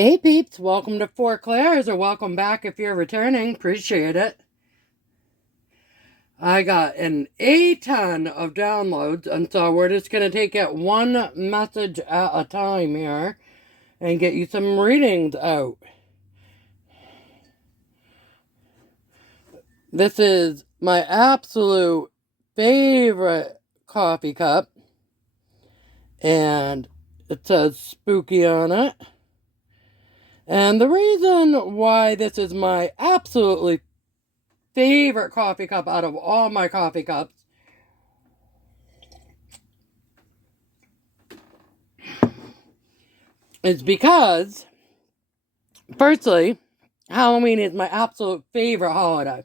Hey peeps, welcome to Four Clairs, or welcome back if you're returning. Appreciate it. I got an A-ton of downloads, and so we're just going to take it one message at a time here and get you some readings out. This is my absolute favorite coffee cup, and it says spooky on it. And the reason why this is my absolutely favorite coffee cup out of all my coffee cups is because, firstly, Halloween is my absolute favorite holiday.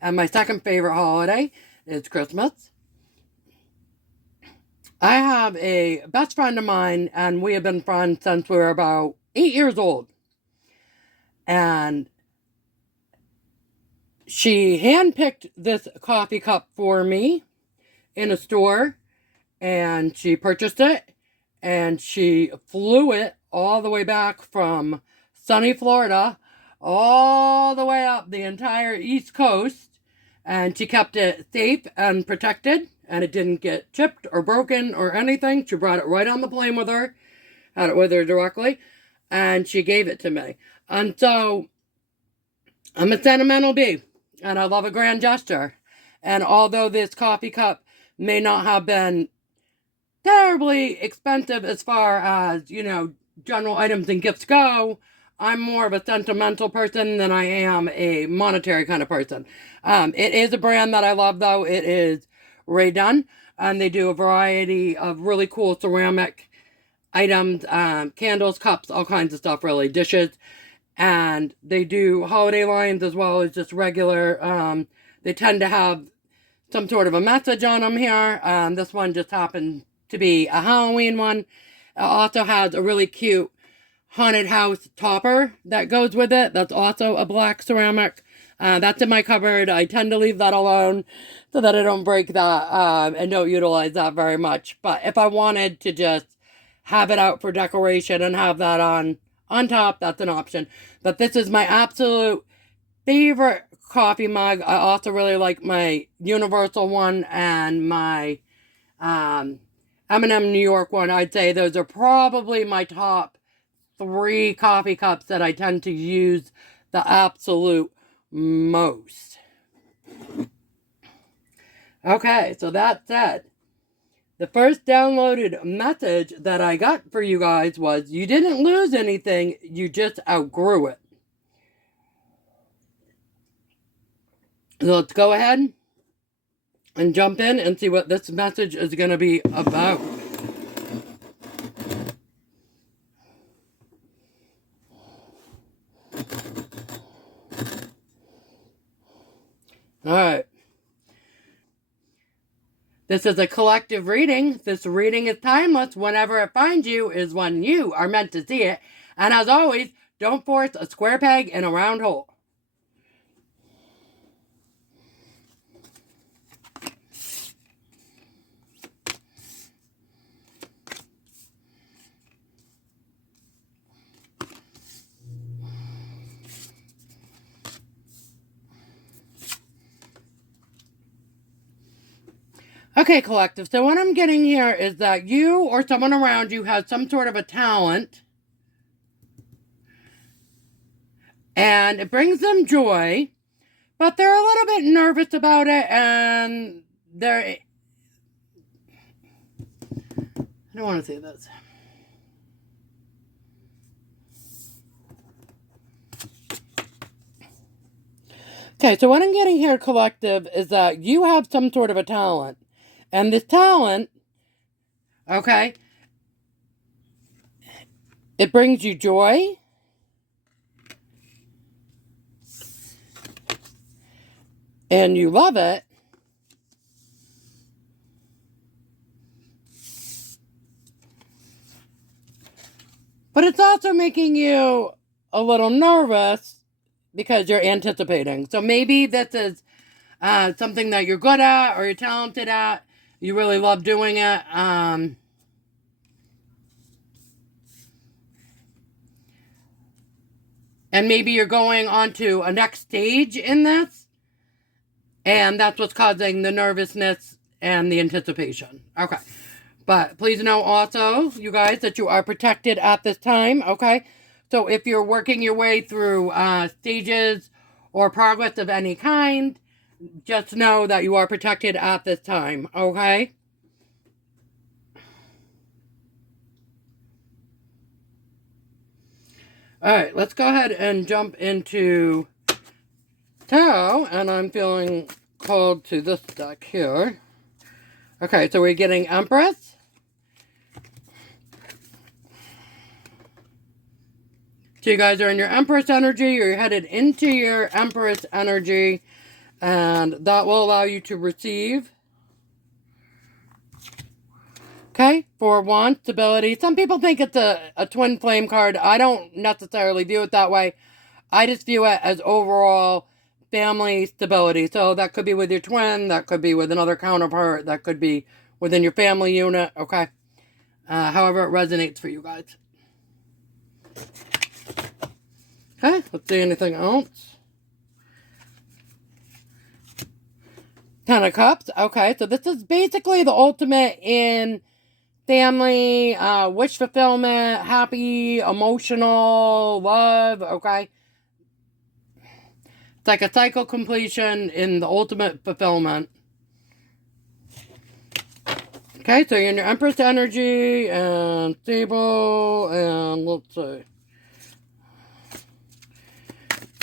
And my second favorite holiday is Christmas. I have a best friend of mine, and we have been friends since we were about 8 years old. And she handpicked this coffee cup for me in a store, and she purchased it, and she flew it all the way back from sunny Florida all the way up the entire East Coast, and she kept it safe and protected, and it didn't get chipped or broken or anything. She brought it right on the plane with her, had it with her directly, and she gave it to me. And so I'm a sentimental bee, and I love a grand gesture. And although this coffee cup may not have been terribly expensive as far as, general items and gifts go, I'm more of a sentimental person than I am a monetary kind of person. It is a brand that I love, though. It is Ray Dunn, and they do a variety of really cool ceramic items, candles, cups, all kinds of stuff, really, dishes. And they do holiday lines as well as just regular. They tend to have some sort of a message on them here. This one just happened to be a Halloween one. It also has a really cute haunted house topper that goes with it. That's also a black ceramic. That's in my cupboard. I tend to leave that alone so that I don't break that and don't utilize that very much. But if I wanted to just have it out for decoration and have that on top, that's an option. But this is my absolute favorite coffee mug. I also really like my Universal one and my M&M New York one. I'd say those are probably my top 3 coffee cups that I tend to use the absolute most. Okay, so that said, the first downloaded message that I got for you guys was, you didn't lose anything, you just outgrew it. So let's go ahead and jump in and see what this message is going to be about. Alright. This is a collective reading. This reading is timeless. Whenever it finds you is when you are meant to see it. And as always, don't force a square peg in a round hole. Okay, collective. So what I'm getting here is that you or someone around you has some sort of a talent, and it brings them joy, but they're a little bit nervous about it, and I don't want to say this. Okay, so what I'm getting here, collective, is that you have some sort of a talent. And this talent, okay, it brings you joy. And you love it. But it's also making you a little nervous because you're anticipating. So maybe this is something that you're good at or you're talented at. You really love doing it. And maybe you're going on to a next stage in this. And that's what's causing the nervousness and the anticipation. Okay. But please know also, you guys, that you are protected at this time, okay? So if you're working your way through stages or progress of any kind, just know that you are protected at this time, okay? Alright, let's go ahead and jump into tarot, and I'm feeling called to this deck here. Okay, so we're getting Empress. So you guys are in your Empress energy, you're headed into your Empress energy, and that will allow you to receive. Okay, Four of Wands, stability. Some people think it's a twin flame card. I don't necessarily view it that way. I just view it as overall family stability. So that could be with your twin, that could be with another counterpart, that could be within your family unit, okay? However it resonates for you guys. Okay, let's see anything else. Ten of Cups. Okay, so this is basically the ultimate in family, wish fulfillment, happy, emotional, love, okay? It's like a cycle completion in the ultimate fulfillment. Okay, so you're in your Empress energy and stable, and let's see.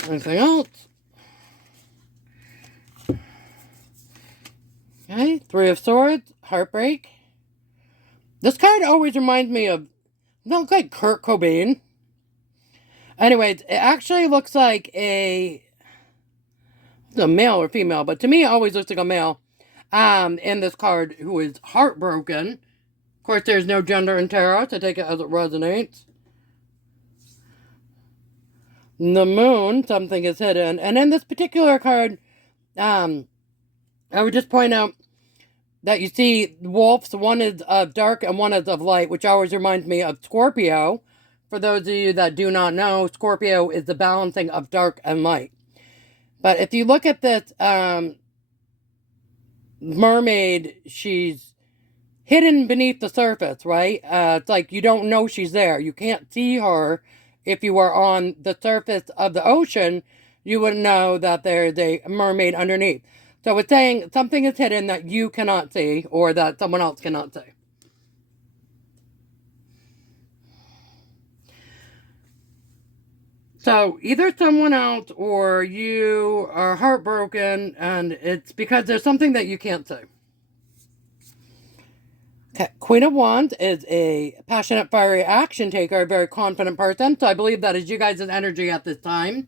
Anything else? Okay, Three of Swords, heartbreak. This card always reminds me of, looks like Kurt Cobain. Anyways, it actually looks like a male or female, but to me it always looks like a male. In this card, who is heartbroken. Of course, there's no gender in tarot, so take it as it resonates. The Moon, something is hidden. And in this particular card, I would just point out that you see wolves, one is of dark and one is of light, which always reminds me of Scorpio. For those of you that do not know, Scorpio is the balancing of dark and light. But if you look at this mermaid, she's hidden beneath the surface, right? It's like you don't know she's there. You can't see her. If you were on the surface of the ocean, you wouldn't know that there's a mermaid underneath. So it's saying something is hidden that you cannot see, or that someone else cannot see. So either someone else or you are heartbroken, and it's because there's something that you can't see. Okay, Queen of Wands is a passionate, fiery action taker, a very confident person. So I believe that is you guys' energy at this time.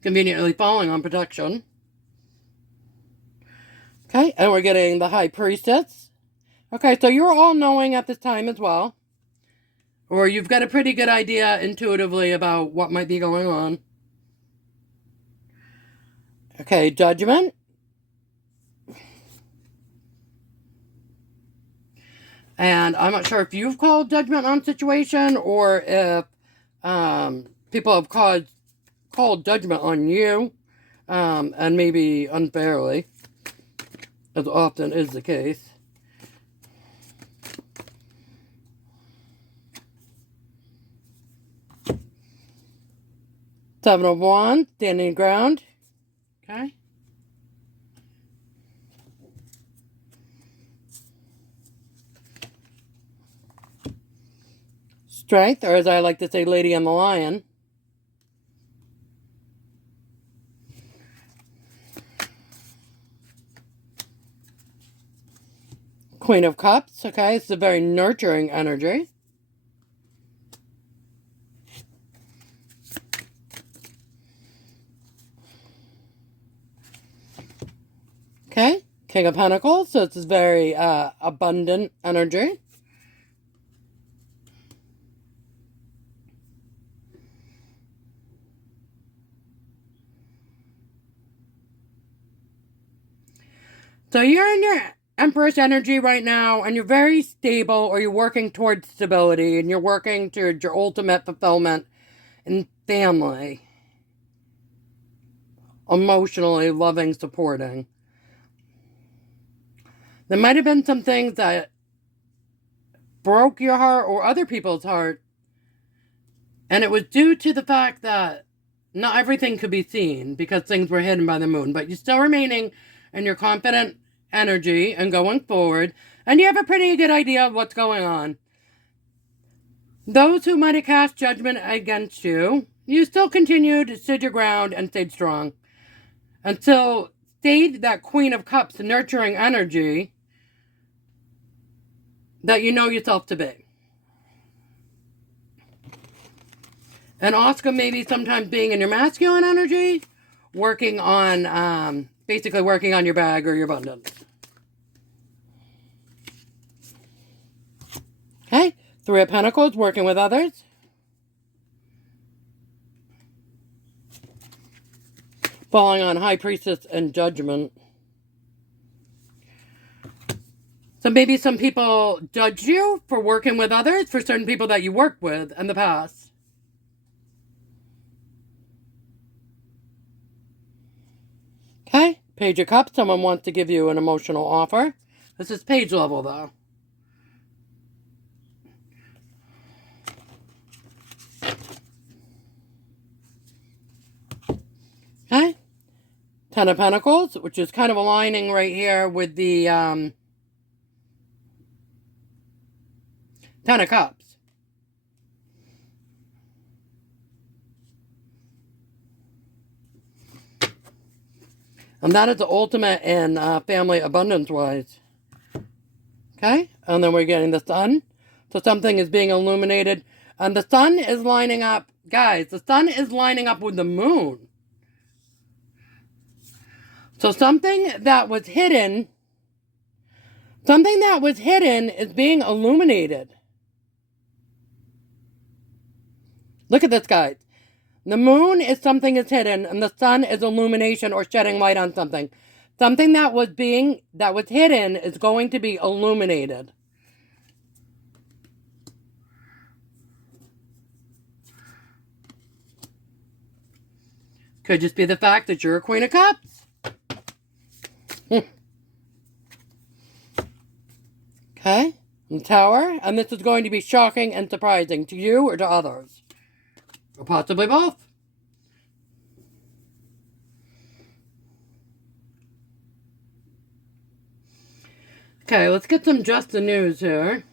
Conveniently falling on protection. Okay, and we're getting the High Priestess. Okay, so you're all knowing at this time as well. Or you've got a pretty good idea intuitively about what might be going on. Okay, Judgment. And I'm not sure if you've called judgment on situation or if people have called judgment on you, and maybe unfairly, as often is the case. Seven of Wands, standing ground. Okay. Strength, or as I like to say, Lady and the Lion. Queen of Cups, okay, it's a very nurturing energy. Okay, King of Pentacles, so it's very abundant energy. So you're in your Empress energy right now, and you're very stable, or you're working towards stability, and you're working towards your ultimate fulfillment in family. emotionally loving, supporting. There might have been some things that broke your heart or other people's heart, and it was due to the fact that not everything could be seen because things were hidden by the moon, but you're still remaining in your confident energy and going forward, and you have a pretty good idea of what's going on. Those who might have cast judgment against you, you still continue to stood your ground and stayed strong. And still stayed that Queen of Cups nurturing energy that you know yourself to be. And also maybe sometimes being in your masculine energy, working on, basically working on your bag or your abundance. Okay, Three of Pentacles, working with others. Falling on High Priestess and Judgment. So maybe some people judge you for working with others, for certain people that you worked with in the past. Okay, Page of Cups, someone wants to give you an emotional offer. This is page level though. Okay, Ten of Pentacles, which is kind of aligning right here with the Ten of Cups. And that is the ultimate in family abundance-wise. Okay, and then we're getting the Sun. So something is being illuminated. And the Sun is lining up, guys, the Sun is lining up with the Moon. So something that was hidden is being illuminated. Look at this, guys. The Moon is something is hidden, and the Sun is illumination or shedding light on something. Something that was hidden is going to be illuminated. Could just be the fact that you're a Queen of Cups. Okay, and Tower, and this is going to be shocking and surprising to you or to others. Or possibly both. Okay, let's get some just the news here.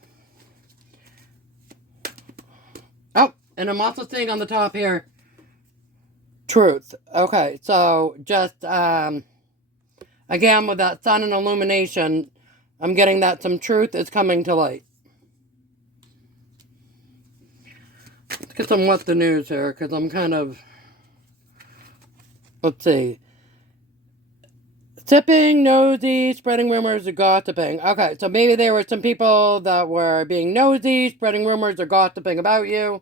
Oh, and I'm also seeing on the top here, truth. Okay, so just, again, with that Sun and illumination, I'm getting that some truth is coming to light. Let's get some what's the news here, because I'm kind of, let's see. Tipping, nosy, spreading rumors, or gossiping. Okay, so maybe there were some people that were being nosy, spreading rumors, or gossiping about you.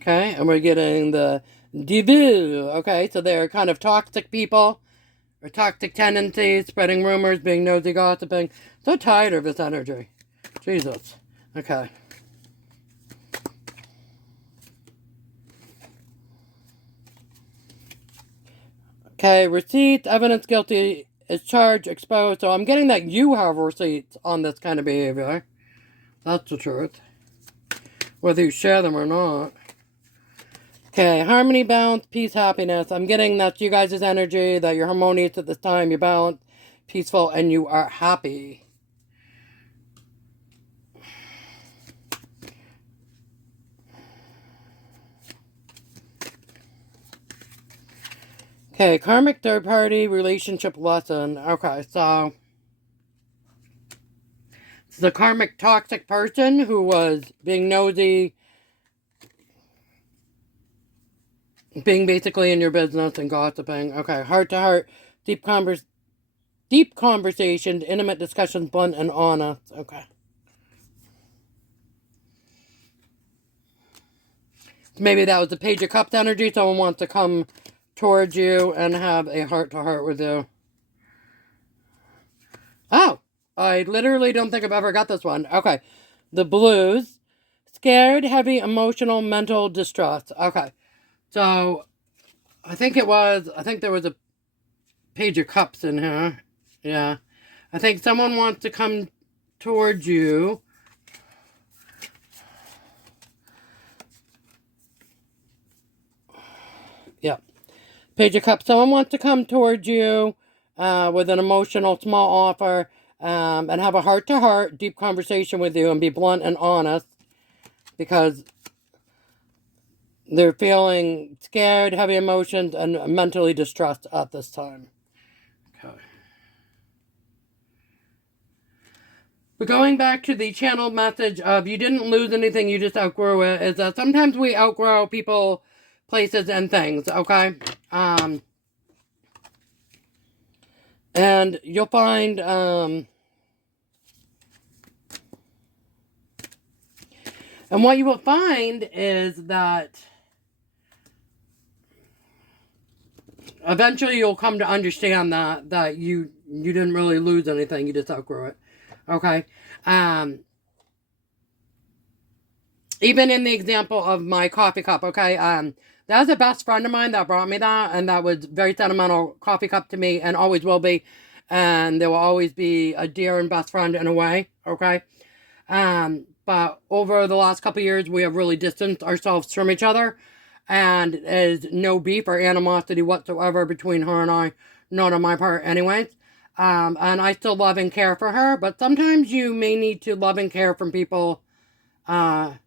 Okay, and we're getting the devil. Okay, so they're kind of toxic people, or toxic tendencies, spreading rumors, being nosy, gossiping. So tired of this energy. Jesus. Okay. Okay, receipts, evidence guilty is charged, exposed. So I'm getting that you have receipts on this kind of behavior. That's the truth. Whether you share them or not. Okay, harmony, balance, peace, happiness. I'm getting that's you guys' energy, that you're harmonious at this time, you're balanced, peaceful, and you are happy. Okay, karmic third party relationship lesson. Okay, so this is a karmic toxic person who was being nosy, being basically in your business and gossiping. Okay, heart to heart, deep conversations, intimate discussions, blunt and honest. Okay. Maybe that was the Page of Cups energy. Someone wants to come towards you and have a heart-to-heart with you. Oh, I literally don't think I've ever got this one. Okay. the blues. Scared, heavy, emotional, mental distress. Okay. So, I think there was a Page of Cups in here. Yeah. I think someone wants to come towards you. Yeah. Page of Cups. Someone wants to come towards you with an emotional small offer and have a heart-to-heart, deep conversation with you and be blunt and honest because they're feeling scared, heavy emotions, and mentally distressed at this time. Okay. But going back to the channeled message of you didn't lose anything, you just outgrew it, is that sometimes we outgrow people, places, and things, okay? And you'll find, and what you will find is that eventually you'll come to understand that you didn't really lose anything, you just outgrew it, okay? Even in the example of my coffee cup, okay? That was a best friend of mine that brought me that, and that was very sentimental coffee cup to me, and always will be. And there will always be a dear and best friend in a way, okay? But over the last couple of years, we have really distanced ourselves from each other, and there's no beef or animosity whatsoever between her and I, not on my part anyways. And I still love and care for her, but sometimes you may need to love and care from people, or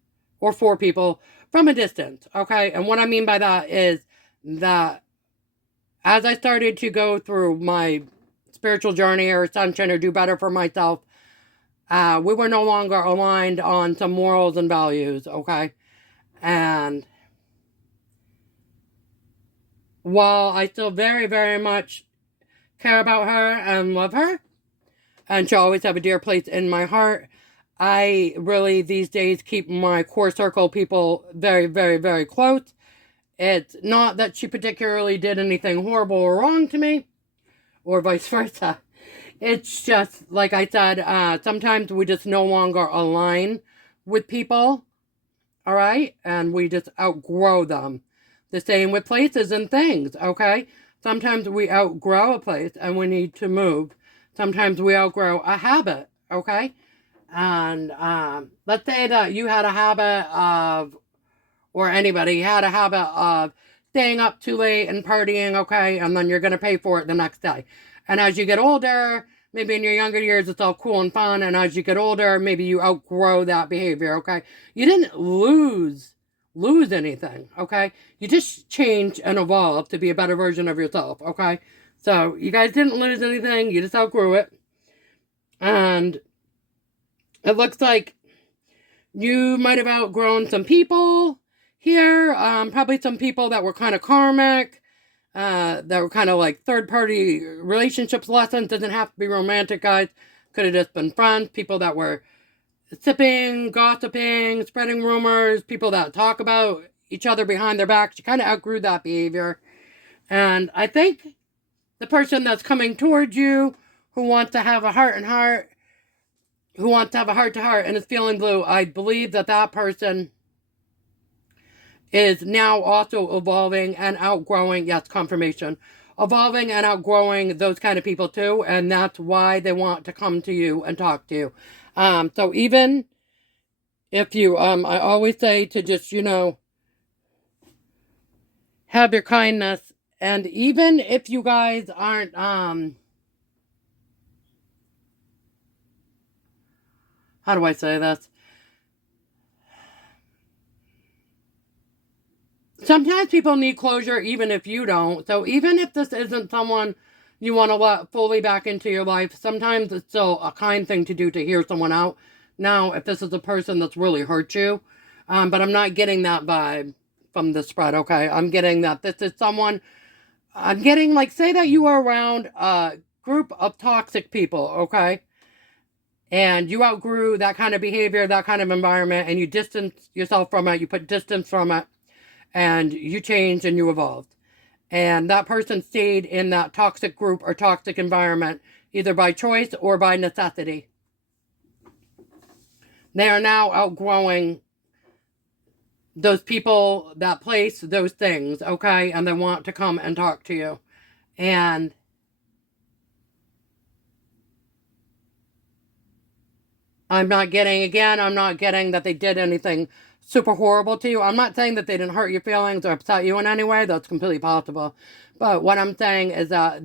for people from a distance, okay? And what I mean by that is that as I started to go through my spiritual journey or ascension or do better for myself, we were no longer aligned on some morals and values, okay? And while I still very, very much care about her and love her, and she'll always have a dear place in my heart, I really these days keep my core circle people very, very, very close. It's not that she particularly did anything horrible or wrong to me, or vice versa. It's just, like I said, sometimes we just no longer align with people, all right? And we just outgrow them. The same with places and things, okay? Sometimes we outgrow a place and we need to move. Sometimes we outgrow a habit, okay? And let's say that you had a habit of, or anybody had a habit of staying up too late and partying, okay? And then you're going to pay for it the next day. And as you get older, maybe in your younger years, it's all cool and fun. And as you get older, maybe you outgrow that behavior, okay? You didn't lose anything, okay? You just change and evolve to be a better version of yourself, okay? So you guys didn't lose anything. You just outgrew it. And it looks like you might have outgrown some people here. Probably some people that were kind of karmic, that were kind of like third-party relationships lessons. Doesn't have to be romantic, guys. Could have just been friends, people that were sipping, gossiping, spreading rumors, people that talk about each other behind their backs. You kind of outgrew that behavior. And I think the person that's coming towards you, who wants to have a heart-to-heart and is feeling blue, I believe that person is now also evolving and outgrowing, yes, confirmation, evolving and outgrowing those kind of people too, and that's why they want to come to you and talk to you. So even if you, I always say to just, have your kindness, and even if you guys aren't, how do I say this? Sometimes people need closure even if you don't. So even if this isn't someone you want to let fully back into your life, sometimes it's still a kind thing to do to hear someone out. Now, if this is a person that's really hurt you, but I'm not getting that vibe from the spread, okay? I'm getting that this is someone, I'm getting, like, say that you are around a group of toxic people, okay? And you outgrew that kind of behavior, that kind of environment, and you distance yourself from it, you put distance from it, and you changed and you evolved. And that person stayed in that toxic group or toxic environment, either by choice or by necessity. They are now outgrowing those people, that place, those things, okay? And they want to come and talk to you. And I'm not getting that they did anything super horrible to you. I'm not saying that they didn't hurt your feelings or upset you in any way. That's completely possible. But what I'm saying is that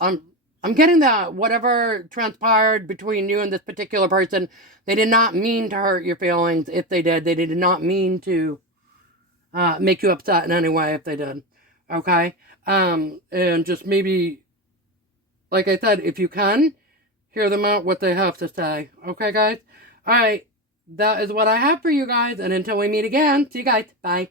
I'm getting that whatever transpired between you and this particular person, they did not mean to hurt your feelings. If they did not mean to make you upset in any way if they did. Okay? And just maybe, like I said, if you can, hear them out, what they have to say. Okay, guys? Alright, that is what I have for you guys. And until we meet again, see you guys. Bye.